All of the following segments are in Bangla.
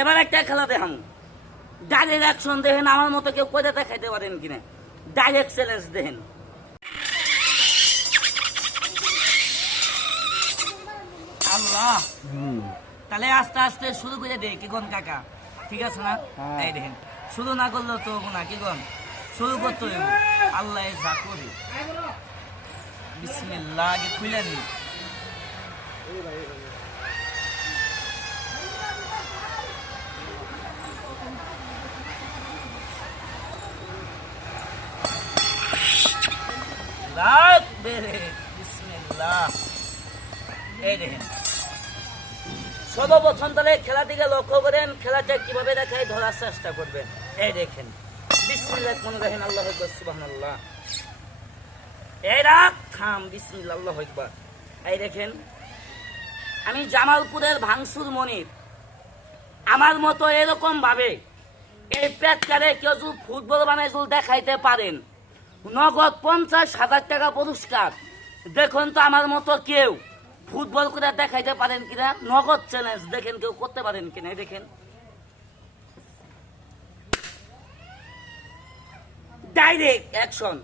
এবার একটা খেলা দেখাম, ডাইরেক্ট অ্যাকশন দেখেন, আমার মতো কেউ করে দেখাইতে পারেন কিনা। ডাইরেক্ট চ্যালেঞ্জ দেখেন। আল্লাহ, তাহলে আস্তে আস্তে শুরু করে দেই কি কোন কাকা, ঠিক আছে না? এই দেখেন, শুরু না করলে তো না, কি কোন শুরু করতে হইব। আল্লাহ যা করি, বিসমিল্লাহ, আগে খুলে নি। এই দেখেন, সর্বপ্রথম তাহলে খেলা দিকে লক্ষ্য করেন, খেলাটা কিভাবে দেখায় ধরার চেষ্টা করবেন। এই দেখেন, বিসমিল্লাহ মনে রাখেন, আল্লাহু আকবার, সুবহানাল্লাহ। এই রাখ, থাম, বিসমিল্লাহ, আল্লাহু আকবার। এই দেখেন, আমি জামালপুরের ভাঙসুর মনির, আমার মতো এরকম ভাবে এই প্যাটকারে কেউ যদি ফুটবল বানায় যদি দেখাইতে পারেন, নগদ 50,000 টাকা পুরস্কার। দেখুন তো আমার মতো কেউ ফুটবল করে দেখাইতে পারেন কিনা, নগদ চ্যালেঞ্জ, দেখেন কেউ করতে পারেন কিনা। দেখেন, ডাইরেক্ট অ্যাকশন,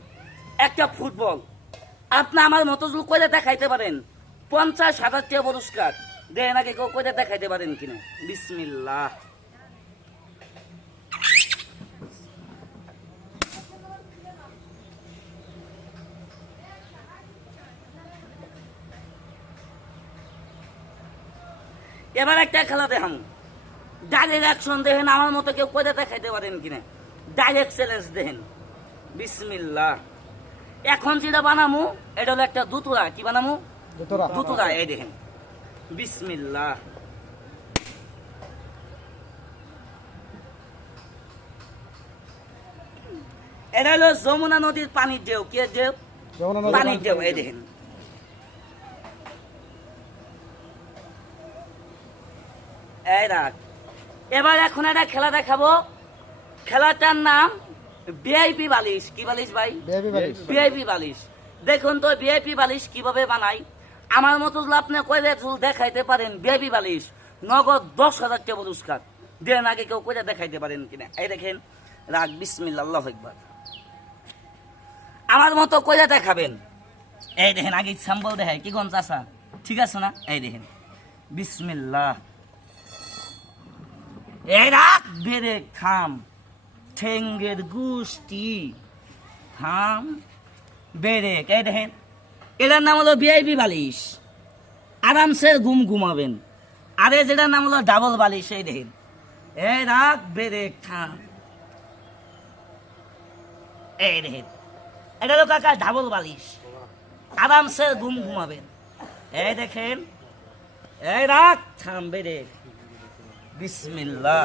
একটা ফুটবল আপনি আমার মতো যদি করে দেখাইতে পারেন, 50,000 টাকা পুরস্কার। দেখেন আগে কেউ করে দেখাইতে পারেন কিনা। বিসমিল্লাহ। এবার একটা খেলা দেখাম, ডাইরেক্ট অ্যাকশন দেখেন, আমার মতো কেউ করে দেখাইতে পারেন কিনা। ডাইরেক্ট চ্যালেঞ্জ দেখেন। বিসমিল্লাহ। এখন যেটা বানামু এটা হলো একটা দুতুরা। কি বানামু? দুতুরা। এই দেখেন, বিসমিল্লাহ। এটা হলো যমুনা নদীর পানির ঢেউ। কি ঢেউ? পানির ঢেউ। এই দেখেন, এই রাখ। এবার এখন একটা খেলা দেখাবো, খেলাটার নাম ভিআইপি বালিশ। কি বালিশ ভাই? ভিআইপি বালিশ। দেখুন তো ভিআইপি বালিশ কিভাবে বানাই। আমার মতো আপনি কইলে দেখাইতে পারেন ভিআইপি বালিশ, নগদ 10,000 টাকা পুরস্কার। দেন আগে কেউ কইলে দেখাইতে পারেন কিনা। এই দেখেন, রাখ, বিসমিল্লাহ, আল্লাহু আকবার। আমার মতো কইলে দেখাবেন। এই দেখেন, আগে স্যাম্পল দেখাই, কি কোন চাষা, ঠিক আছে না? এই দেখেন, বিসমিল্লাহ। এই রাখ, বেড়ে থাম, ঠেঙ্গের গুষ্টি, থাম, বেড়ে। এই দেখেন, এটার নাম হলো ভিআইপি বালিশ, আরামসে ঘুমাবেন। আরে যেটার নাম হলো ডাবল বালিশ। এই দেখেন, এই রাখ, বেড়ে থাম। এই দেখেন, এটা হলো কাকা ডাবল বালিশ, আরামসে ঘুমাবেন। এই দেখেন, এই রাখ, থাম, বেড়ে। বিসমিল্লাহ।